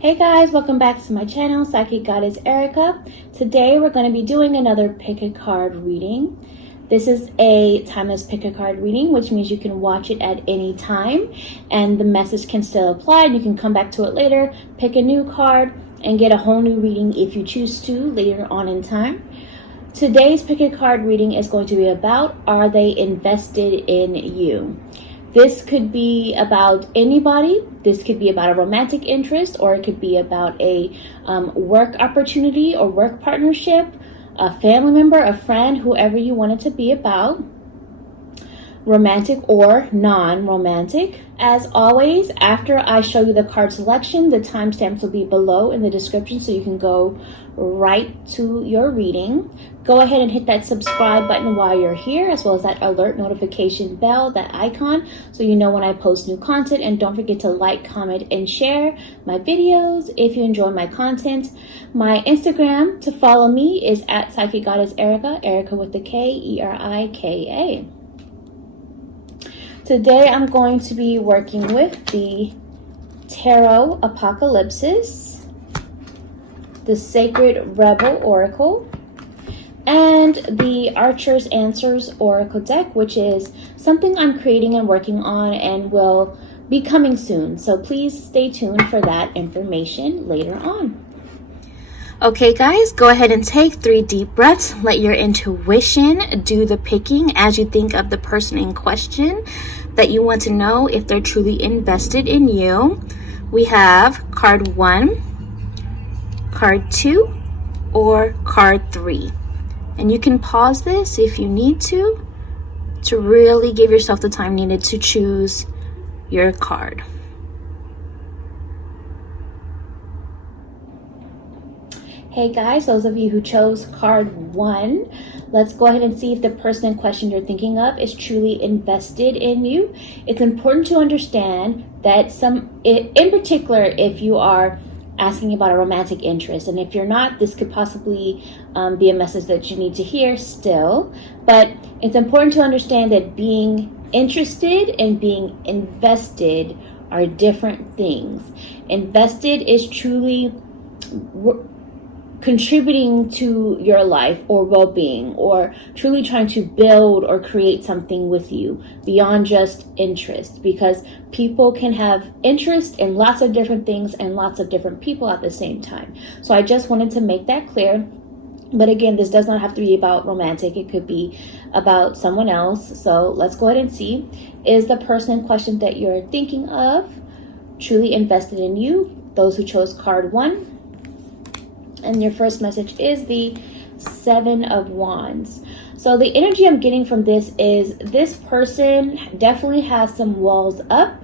Hey guys, welcome back to my channel, Psychic Goddess Erika. Today we're going to be doing another pick a card reading. This is a timeless pick a card reading, which means you can watch it at any time and the message can still apply and you can come back to it later, pick a new card and get a whole new reading if you choose to later on in time. Today's pick a card reading is going to be about, are they invested in you? This could be about anybody. This could be about a romantic interest, or it could be about a work opportunity or work partnership, a family member, a friend, whoever you want it to be about, romantic or non-romantic. As always, after I show you the card selection, the timestamps will be below in the description so you can go right to your reading. Go ahead and hit that subscribe button while you're here, as well as that alert notification bell, that icon, so you know when I post new content. And don't forget to like, comment, and share my videos if you enjoy my content. My Instagram to follow me is at Psychic Goddess Erika, Erika with the K, Erika. Today I'm going to be working with the Tarot Apocalypsis, the Sacred Rebel Oracle, and the Archer's Answers Oracle deck, which is something I'm creating and working on and will be coming soon. So please stay tuned for that information later on. Okay guys, go ahead and take 3 deep breaths. Let your intuition do the picking as you think of the person in question that you want to know if they're truly invested in you. We have card 1, card 2, or card 3. And you can pause this if you need to really give yourself the time needed to choose your card. Hey guys, those of you who chose card 1, let's go ahead and see if the person in question you're thinking of is truly invested in you. It's important to understand that in particular, if you are asking about a romantic interest, and if you're not, this could possibly be a message that you need to hear still. But it's important to understand that being interested and being invested are different things. Invested is truly contributing to your life or well-being, or truly trying to build or create something with you beyond just interest, because people can have interest in lots of different things and lots of different people at the same time. So I just wanted to make that clear. But again, this does not have to be about romantic. It could be about someone else. So let's go ahead and see, is the person in question that you're thinking of truly invested in you? Those who chose card 1. And your first message is the 7 of Wands. So the energy I'm getting from this is this person definitely has some walls up.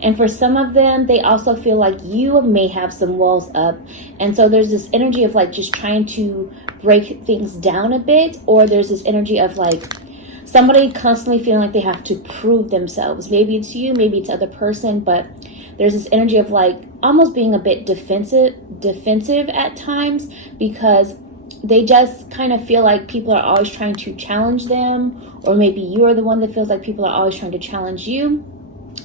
And for some of them, they also feel like you may have some walls up. And so there's this energy of like just trying to break things down a bit. Or there's this energy of like somebody constantly feeling like they have to prove themselves. Maybe it's you, maybe it's the other person, but there's this energy of like almost being a bit defensive at times, because they just kind of feel like people are always trying to challenge them, or maybe you are the one that feels like people are always trying to challenge you.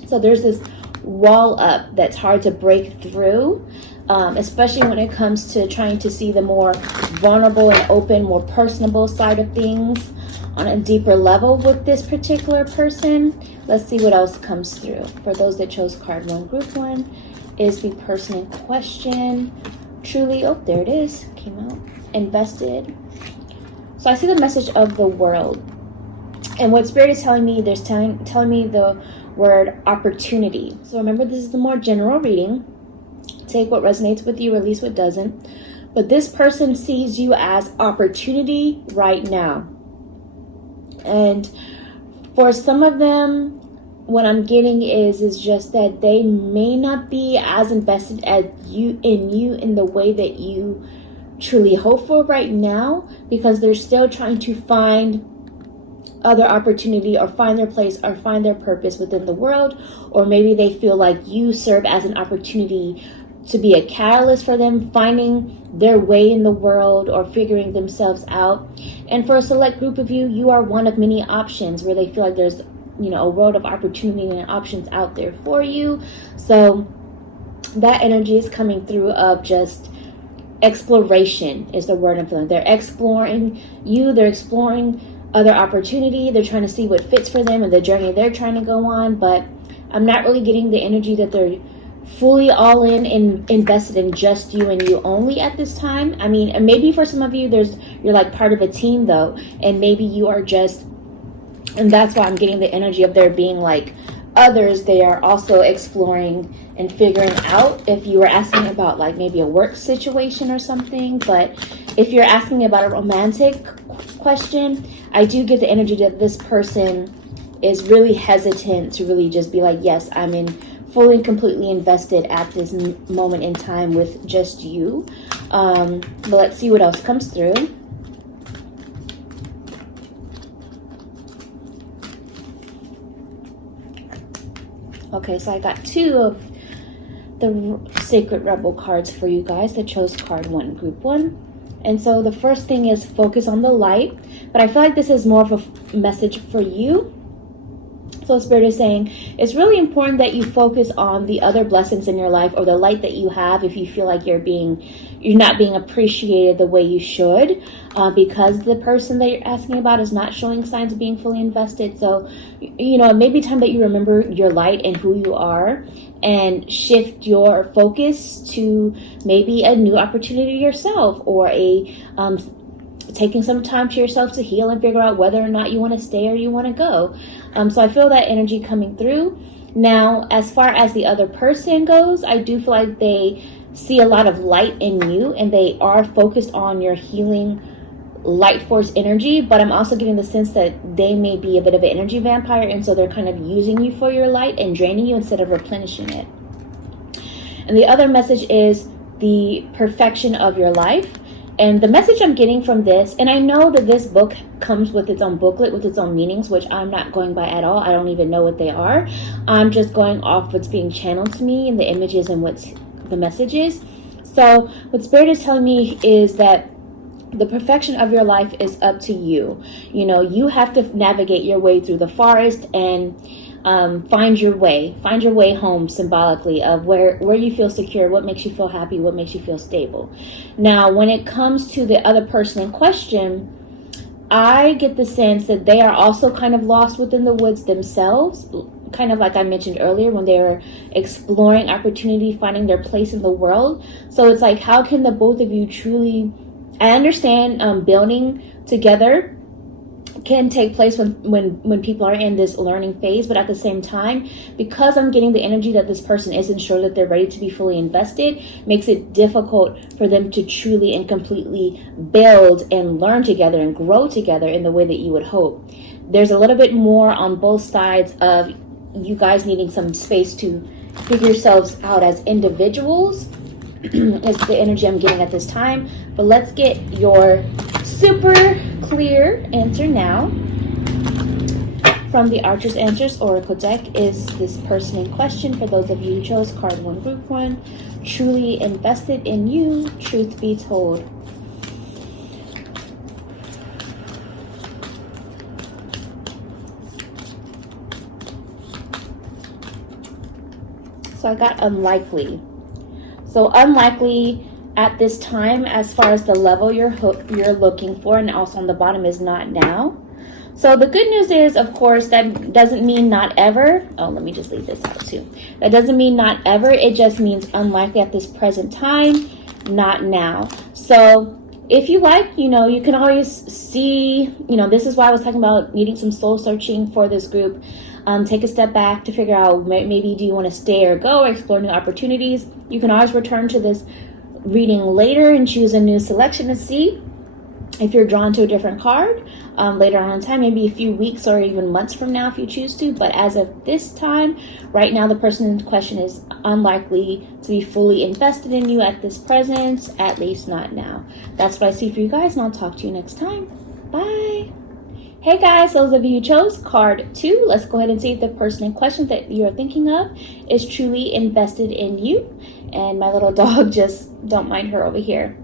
So there's this wall up that's hard to break through, especially when it comes to trying to see the more vulnerable and open, more personable side of things on a deeper level with this particular person. Let's see what else comes through. For those that chose card 1, group 1, is the person in question truly, oh, there it is, came out, invested. So I see the message of the world. And what Spirit is telling me, there's telling me the word opportunity. So remember, this is the more general reading. Take what resonates with you, release what doesn't. But this person sees you as opportunity right now. And for some of them, what I'm getting is just that they may not be as invested as you in the way that you truly hope for right now, because they're still trying to find other opportunity or find their place or find their purpose within the world. Or maybe they feel like you serve as an opportunity to be a catalyst for them finding their way in the world or figuring themselves out. And for a select group of you, you are one of many options where they feel like there's, a world of opportunity and options out there for you. So that energy is coming through of just exploration is the word I'm feeling. They're exploring you. They're exploring other opportunity. They're trying to see what fits for them and the journey they're trying to go on. But I'm not really getting the energy that they're fully all in and invested in just you and you only at this time. I mean, and maybe for some of you, you're like part of a team though, and maybe you are just, and that's why I'm getting the energy of there being like others. They are also exploring and figuring out. If you were asking about like maybe a work situation or something, but if you're asking about a romantic question, I do get the energy that this person is really hesitant to really just be like, yes, I'm in fully and completely invested at this moment in time with just you. But let's see what else comes through. Okay, so I got 2 of the Sacred Rebel cards for you guys that chose card 1, group 1. And so the first thing is focus on the light. But I feel like this is more of a message for you. So Spirit is saying it's really important that you focus on the other blessings in your life, or the light that you have, if you feel like you're not being appreciated the way you should, because the person that you're asking about is not showing signs of being fully invested. So, you know, it may be time that you remember your light and who you are, and shift your focus to maybe a new opportunity yourself, or taking some time to yourself to heal and figure out whether or not you want to stay or you want to go. So I feel that energy coming through. Now, as far as the other person goes, I do feel like they see a lot of light in you, and they are focused on your healing light force energy. But I'm also getting the sense that they may be a bit of an energy vampire, and so they're kind of using you for your light and draining you instead of replenishing it. And the other message is the perfection of your life. And the message I'm getting from this, and I know that this book comes with its own booklet, with its own meanings, which I'm not going by at all. I don't even know what they are. I'm just going off what's being channeled to me and the images and what's the message is. So what Spirit is telling me is that the perfection of your life is up to you. You know, you have to navigate your way through the forest and find your way home, symbolically, of where you feel secure, what makes you feel happy, what makes you feel stable. Now, when it comes to the other person in question, I get the sense that they are also kind of lost within the woods themselves, kind of like I mentioned earlier, when they were exploring opportunity, finding their place in the world. So it's like, how can the both of you truly, I understand building together can take place when people are in this learning phase, but at the same time, because I'm getting the energy that this person isn't sure that they're ready to be fully invested, makes it difficult for them to truly and completely build and learn together and grow together in the way that you would hope. There's a little bit more on both sides of you guys needing some space to figure yourselves out as individuals is the energy I'm getting at this time. But let's get your super clear answer now from the Archer's Answers Oracle deck. Is this person in question, for those of you who chose card 1, group 1, truly invested in you? Truth be told. So I got unlikely. So unlikely at this time, as far as the level you're looking for, and also on the bottom is not now. So the good news is, of course, that doesn't mean not ever. Oh, let me just leave this out too. That doesn't mean not ever. It just means unlikely at this present time, not now. So if you like, you can always see, this is why I was talking about needing some soul searching for this group. Take a step back to figure out, maybe do you want to stay or go, or explore new opportunities. You can always return to this reading later and choose a new selection to see if you're drawn to a different card later on in time, maybe a few weeks or even months from now if you choose to. But as of this time, right now, the person in question is unlikely to be fully invested in you at this present, at least not now. That's what I see for you guys, and I'll talk to you next time. Bye. Hey guys, those of you who chose card 2, let's go ahead and see if the person in question that you're thinking of is truly invested in you. And my little dog, just don't mind her over here.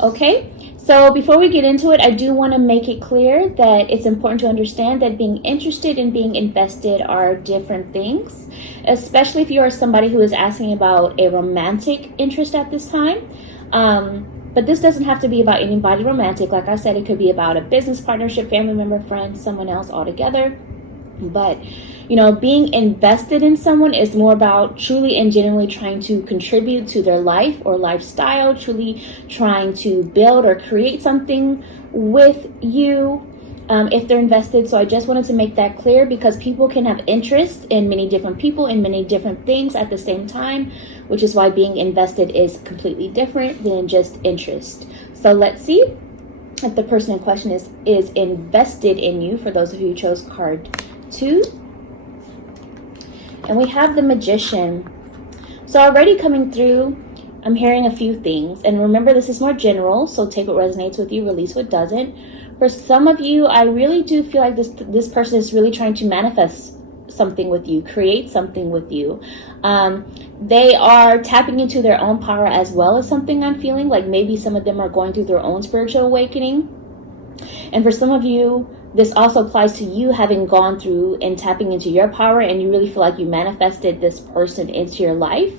Okay, So before we get into it, I do want to make it clear that it's important to understand that being interested and being invested are different things, especially if you are somebody who is asking about a romantic interest at this time. But this doesn't have to be about anybody romantic. Like I said, it could be about a business partnership, family member, friend, someone else altogether. But, being invested in someone is more about truly and genuinely trying to contribute to their life or lifestyle, truly trying to build or create something with you if they're invested. So I just wanted to make that clear, because people can have interest in many different people in many different things at the same time, which is why being invested is completely different than just interest. So let's see if the person in question is invested in you, for those of you who chose card 2. And we have the Magician. So already coming through, I'm hearing a few things. And remember, this is more general, so take what resonates with you, release what doesn't. For some of you, I really do feel like this person is really trying to manifest something with you, create something with you. They are tapping into their own power as well, as something I'm feeling. Like maybe some of them are going through their own spiritual awakening. And for some of you, this also applies to you having gone through and tapping into your power, and you really feel like you manifested this person into your life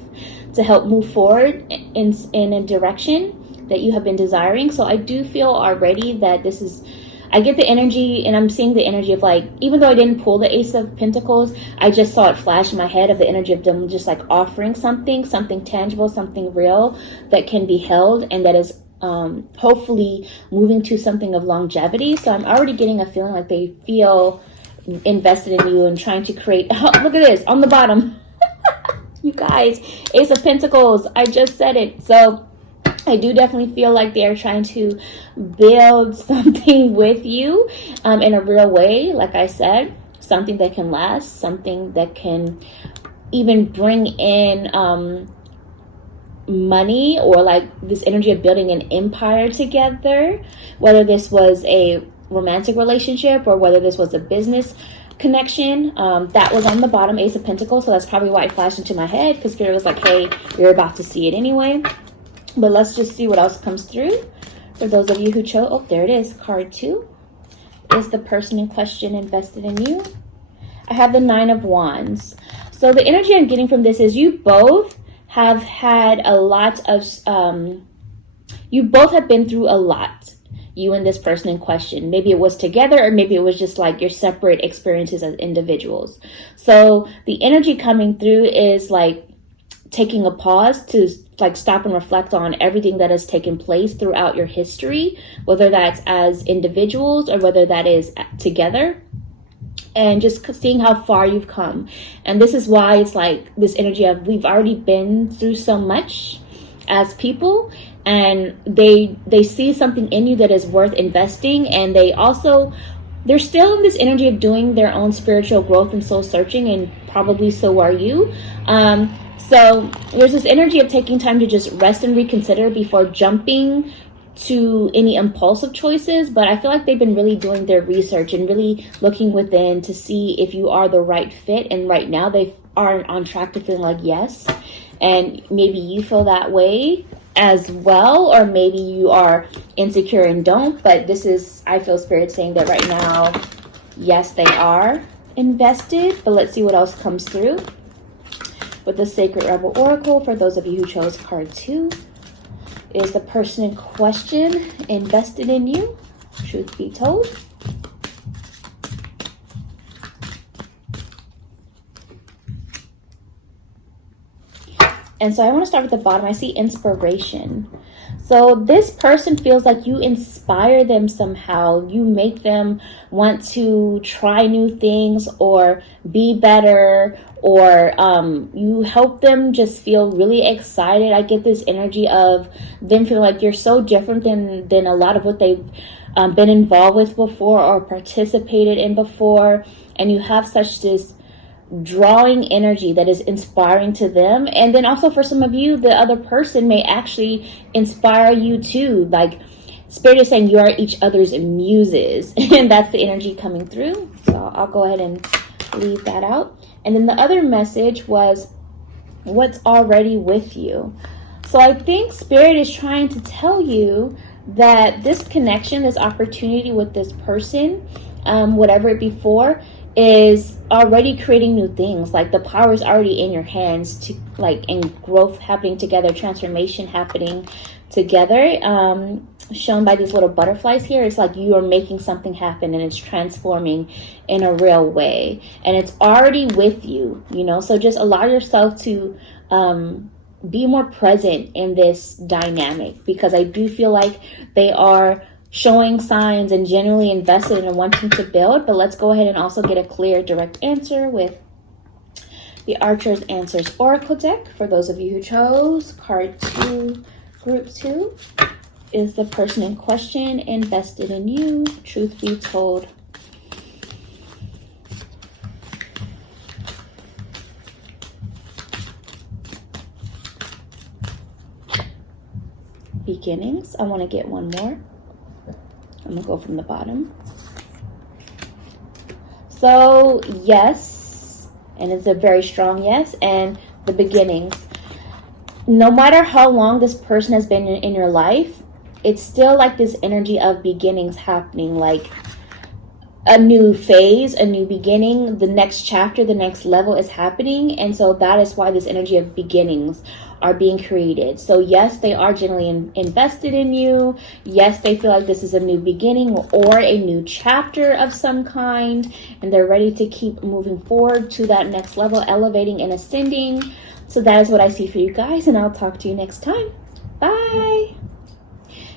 to help move forward in a direction that you have been desiring. So I do feel already that this is, I get the energy, and I'm seeing the energy of like, even though I didn't pull the Ace of Pentacles, I just saw it flash in my head of the energy of them just like offering something tangible, something real that can be held, and that is hopefully moving to something of longevity. So I'm already getting a feeling like they feel invested in you and trying to create. Oh, look at this on the bottom. You guys, Ace of Pentacles, I just said it. So I do definitely feel like they're trying to build something with you in a real way. Like I said, something that can last, something that can even bring in money, or like this energy of building an empire together, whether this was a romantic relationship or whether this was a business connection. That was on the bottom, Ace of Pentacles, so that's probably why it flashed into my head, because Spirit was like, hey, you're about to see it anyway. But let's just see what else comes through for those of you who chose. Oh, there it is. Card 2. Is the person in question invested in you? I have the 9 of Wands. So the energy I'm getting from this is you both have had a lot of, you both have been through a lot, you and this person in question. Maybe it was together, or maybe it was just like your separate experiences as individuals. So the energy coming through is like taking a pause to like stop and reflect on everything that has taken place throughout your history, whether that's as individuals or whether that is together. And just seeing how far you've come. And this is why it's like this energy of we've already been through so much as people, and they see something in you that is worth investing, and they're still in this energy of doing their own spiritual growth and soul searching, and probably so are you. So there's this energy of taking time to just rest and reconsider before jumping to any impulsive choices. But I feel like they've been really doing their research and really looking within to see if you are the right fit. And right now they are on track to feeling like yes. And maybe you feel that way as well, or maybe you are insecure and don't. But this is, I feel Spirit saying that right now, yes, they are invested. But let's see what else comes through with the Sacred Rebel Oracle for those of you who chose card 2. Is the person in question invested in you? Truth be told. And so I want to start at the bottom. I see inspiration. So this person feels like you inspire them somehow. You make them want to try new things or be better, or you help them just feel really excited. I get this energy of them feeling like you're so different than a lot of what they've been involved with before or participated in before. And you have such this drawing energy that is inspiring to them. And then also for some of you, the other person may actually inspire you too. Like Spirit is saying you are each other's muses. And that's the energy coming through. So I'll go ahead and leave that out. And then the other message was what's already with you. So I think Spirit is trying to tell you that this connection, this opportunity with this person, whatever it be for, is already creating new things. Like the power is already in your hands to like, and growth happening together, transformation happening together. Shown by these little butterflies here, it's like you are making something happen and it's transforming in a real way, and it's already with you, you know. So just allow yourself to be more present in this dynamic, because I do feel like they are showing signs and genuinely invested in wanting to build. But let's go ahead and also get a clear, direct answer with the Archer's Answers Oracle deck. For those of you who chose card 2, group 2, is the person in question invested in you? Truth be told. Beginnings. I want to get one more. I'm going to go from the bottom. So, yes. And it's a very strong yes. And the beginnings. No matter how long this person has been in your life, it's still like this energy of beginnings happening, like a new phase, a new beginning, the next chapter, the next level is happening. And so that is why this energy of beginnings are being created. So yes, they are generally invested in you. Yes, they feel like this is a new beginning or a new chapter of some kind, and they're ready to keep moving forward to that next level, elevating and ascending. So that is what I see for you guys, and I'll talk to you next time. Bye.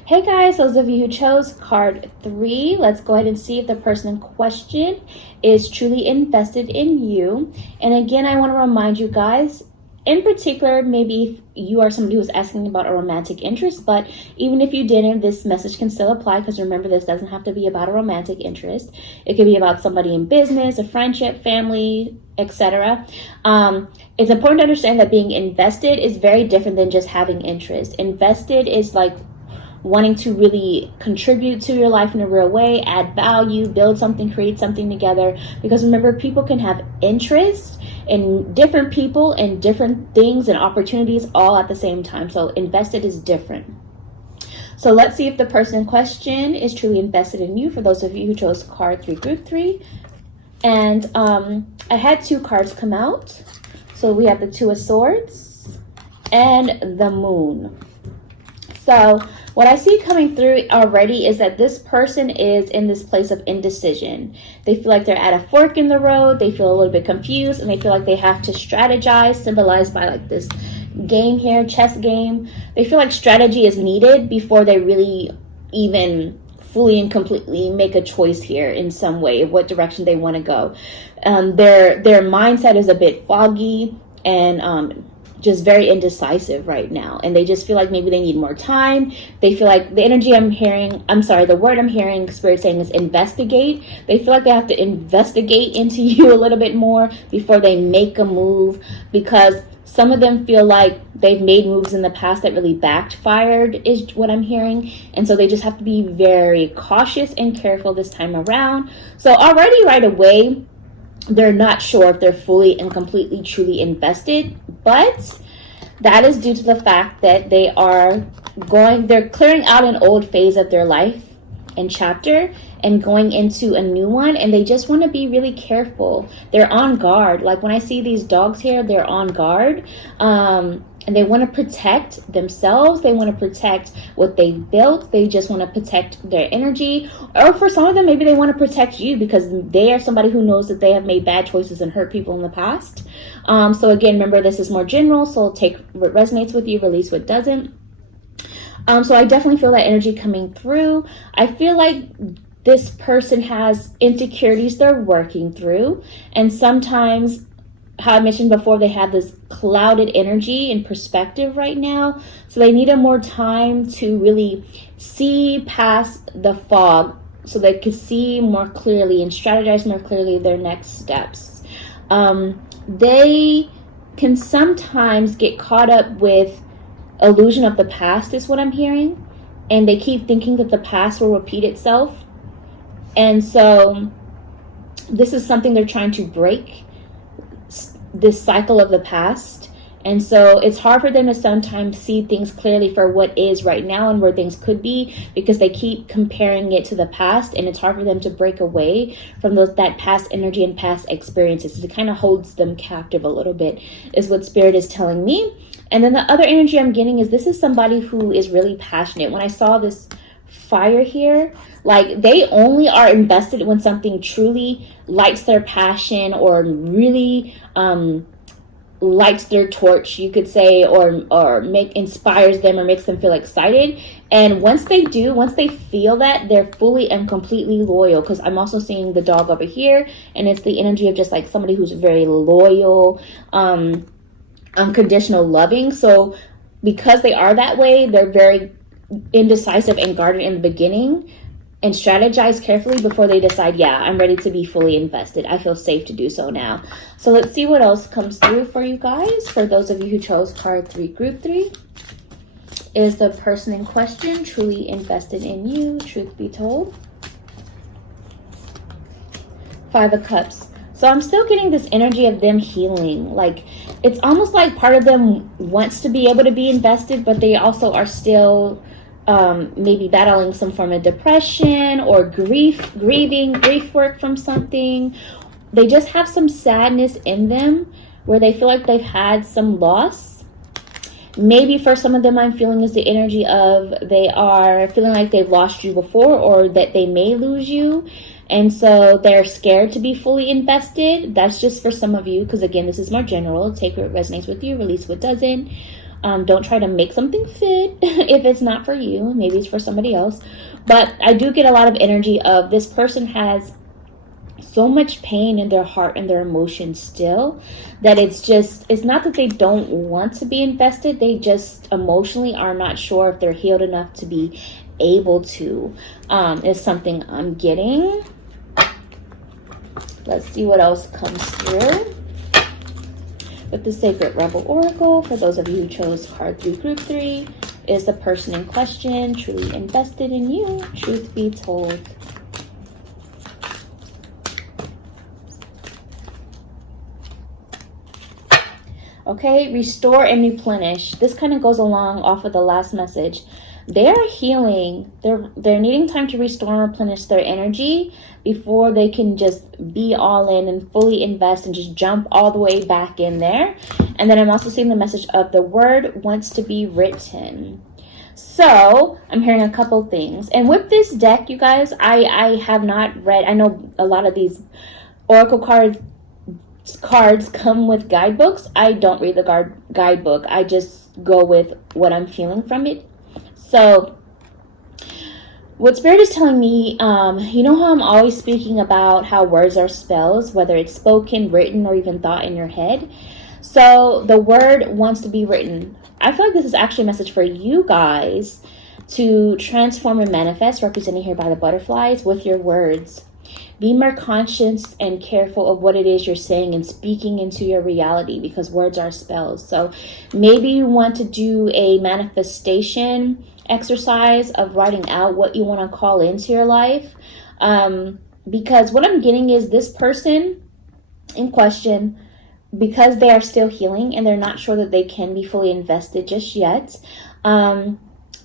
Hey guys, those of you who chose card 3, let's go ahead and see if the person in question is truly invested in you. And again, I want to remind you guys, in particular, maybe if you are somebody who's asking about a romantic interest, but even if you didn't, this message can still apply, because remember, this doesn't have to be about a romantic interest. It could be about somebody in business, a friendship, family, etc. It's important to understand that being invested is very different than just having interest. Invested is like wanting to really contribute to your life in a real way, add value, build something, create something together. Because remember, people can have interest in different people and different things and opportunities all at the same time. So invested is different. So let's see if the person in question is truly invested in you, for those of you who chose card 3, group 3. And I had 2 cards come out. So we have the 2 of Swords and the Moon. So what I see coming through already is that this person is in this place of indecision. They feel like they're at a fork in the road. They feel a little bit confused, and they feel like they have to strategize, symbolized by like this game here, chess game. They feel like strategy is needed before they really even fully and completely make a choice here in some way of what direction they want to go. Their mindset is a bit foggy and just very indecisive right now, and they just feel like maybe they need more time. They feel like the energy the word I'm hearing Spirit saying is investigate. They feel like they have to investigate into you a little bit more before they make a move, because some of them feel like they've made moves in the past that really backfired, is what I'm hearing. And so they just have to be very cautious and careful this time around. So already right away, they're not sure if they're fully and completely truly invested, but that is due to the fact that they're clearing out an old phase of their life and chapter and going into a new one, and they just want to be really careful. They're on guard. Like when I see these dogs here, they're on guard. And they want to protect themselves. They want to protect what they've built. They just want to protect their energy. Or for some of them, maybe they want to protect you because they are somebody who knows that they have made bad choices and hurt people in the past. So again, remember, this is more general. So take what resonates with you, release what doesn't. So I definitely feel that energy coming through. I feel like this person has insecurities they're working through. And sometimes, how I mentioned before, they have this clouded energy and perspective right now. So they need more time to really see past the fog so they can see more clearly and strategize more clearly their next steps. They can sometimes get caught up with illusion of the past, is what I'm hearing. And they keep thinking that the past will repeat itself. And so this is something they're trying to break, this cycle of the past, And so it's hard for them to sometimes see things clearly for what is right now and where things could be, because they keep comparing it to the past, and it's hard for them to break away from that past energy and past experiences. It kind of holds them captive a little bit, is what Spirit is telling me. And then the other energy I'm getting is this is somebody who is really passionate. When I saw this fire here, like they only are invested when something truly lights their passion, or really lights their torch, you could say, or inspires them or makes them feel excited. And once they feel that, they're fully and completely loyal. Because I'm also seeing the dog over here, and it's the energy of just like somebody who's very loyal, unconditional loving. So because they are that way, they're very indecisive and guarded in the beginning, and strategize carefully before they decide, yeah, I'm ready to be fully invested. I feel safe to do so now. So let's see what else comes through for you guys. For those of you who chose card 3, group 3, is the person in question truly invested in you, truth be told? 5 of Cups. So I'm still getting this energy of them healing. Like it's almost like part of them wants to be able to be invested, but they also are still maybe battling some form of depression or grief work from something. They just have some sadness in them where they feel like they've had some loss. Maybe for some of them, I'm feeling is the energy of they are feeling like they've lost you before, or that they may lose you. And so they're scared to be fully invested. That's just for some of you, because again, this is more general. Take what resonates with you, release what doesn't. Don't try to make something fit if it's not for you. Maybe it's for somebody else. But I do get a lot of energy of this person has so much pain in their heart and their emotions still, that it's not that they don't want to be invested. They just emotionally are not sure if they're healed enough to be able to, is something I'm getting. Let's see what else comes through with the Sacred Rebel Oracle. For those of you who chose card 3, group 3, is the person in question truly invested in you, truth be told? Okay, restore and replenish. This kind of goes along off of the last message. They're healing. They're needing time to restore and replenish their energy before they can just be all in and fully invest and just jump all the way back in there. And then I'm also seeing the message of the word wants to be written. So I'm hearing a couple things. And with this deck, you guys, I have not read. I know a lot of these oracle cards come with guidebooks. I don't read the guidebook. I just go with what I'm feeling from it. So what Spirit is telling me, you know how I'm always speaking about how words are spells, whether it's spoken, written, or even thought in your head. So the word wants to be written. I feel like this is actually a message for you guys to transform and manifest, represented here by the butterflies, with your words. Be more conscious and careful of what it is you're saying and speaking into your reality, because words are spells. So maybe you want to do a manifestation exercise of writing out what you want to call into your life. Because what I'm getting is this person in question, because they are still healing and they're not sure that they can be fully invested just yet.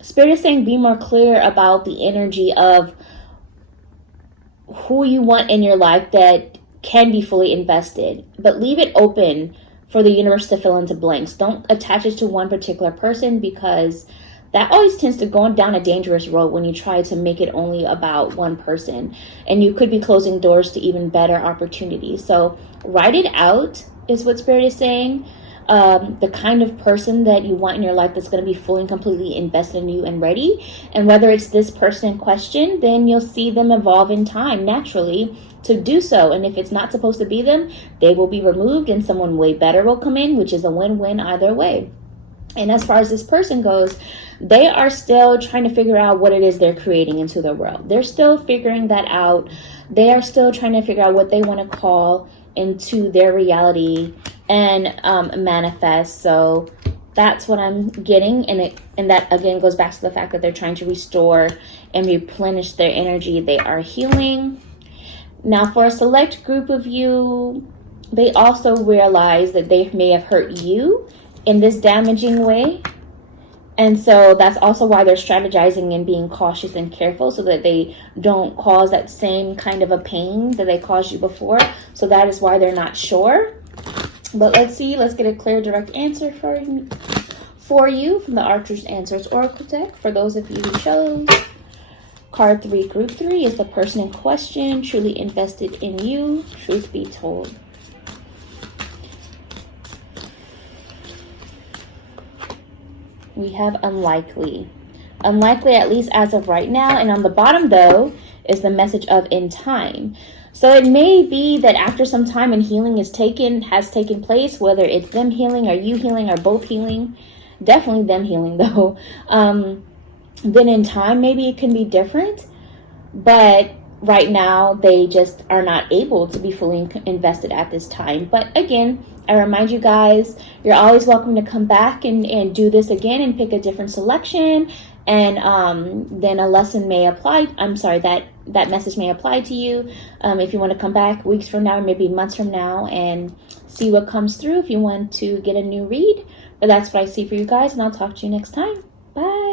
Spirit is saying be more clear about the energy of who you want in your life that can be fully invested, but leave it open for the universe to fill into blanks. Don't attach it to one particular person, because that always tends to go down a dangerous road when you try to make it only about one person, and you could be closing doors to even better opportunities. So write it out is what Spirit is saying. The kind of person that you want in your life that's going to be fully and completely invested in you and ready. And whether it's this person in question, then you'll see them evolve in time naturally to do so. And if it's not supposed to be them, they will be removed and someone way better will come in, which is a win-win either way. And as far as this person goes, they are still trying to figure out what it is they're creating into the world. They're still figuring that out. They are still trying to figure out what they want to call into their reality and manifest. So that's what I'm getting, and that again goes back to the fact that they're trying to restore and replenish their energy. They are healing. Now, for a select group of you, they also realize that they may have hurt you in this damaging way. And so that's also why they're strategizing and being cautious and careful so that they don't cause that same kind of a pain that they caused you before. So that is why they're not sure. But let's see. Let's get a clear, direct answer for you from the Archer's Answers Oracle deck. For those of you who chose card 3, group 3 is the person in question truly invested in you, truth be told. We have unlikely. Unlikely, at least as of right now. And on the bottom, though, is the message of in time. So it may be that after some time and healing has taken place, whether it's them healing or you healing or both healing, definitely them healing, though, then in time, maybe it can be different. But right now, they just are not able to be fully invested at this time. But again, I remind you guys, you're always welcome to come back and do this again and pick a different selection. And then a lesson may apply. I'm sorry, that message may apply to you. If you want to come back weeks from now, or maybe months from now, and see what comes through if you want to get a new read. But that's what I see for you guys, and I'll talk to you next time. Bye.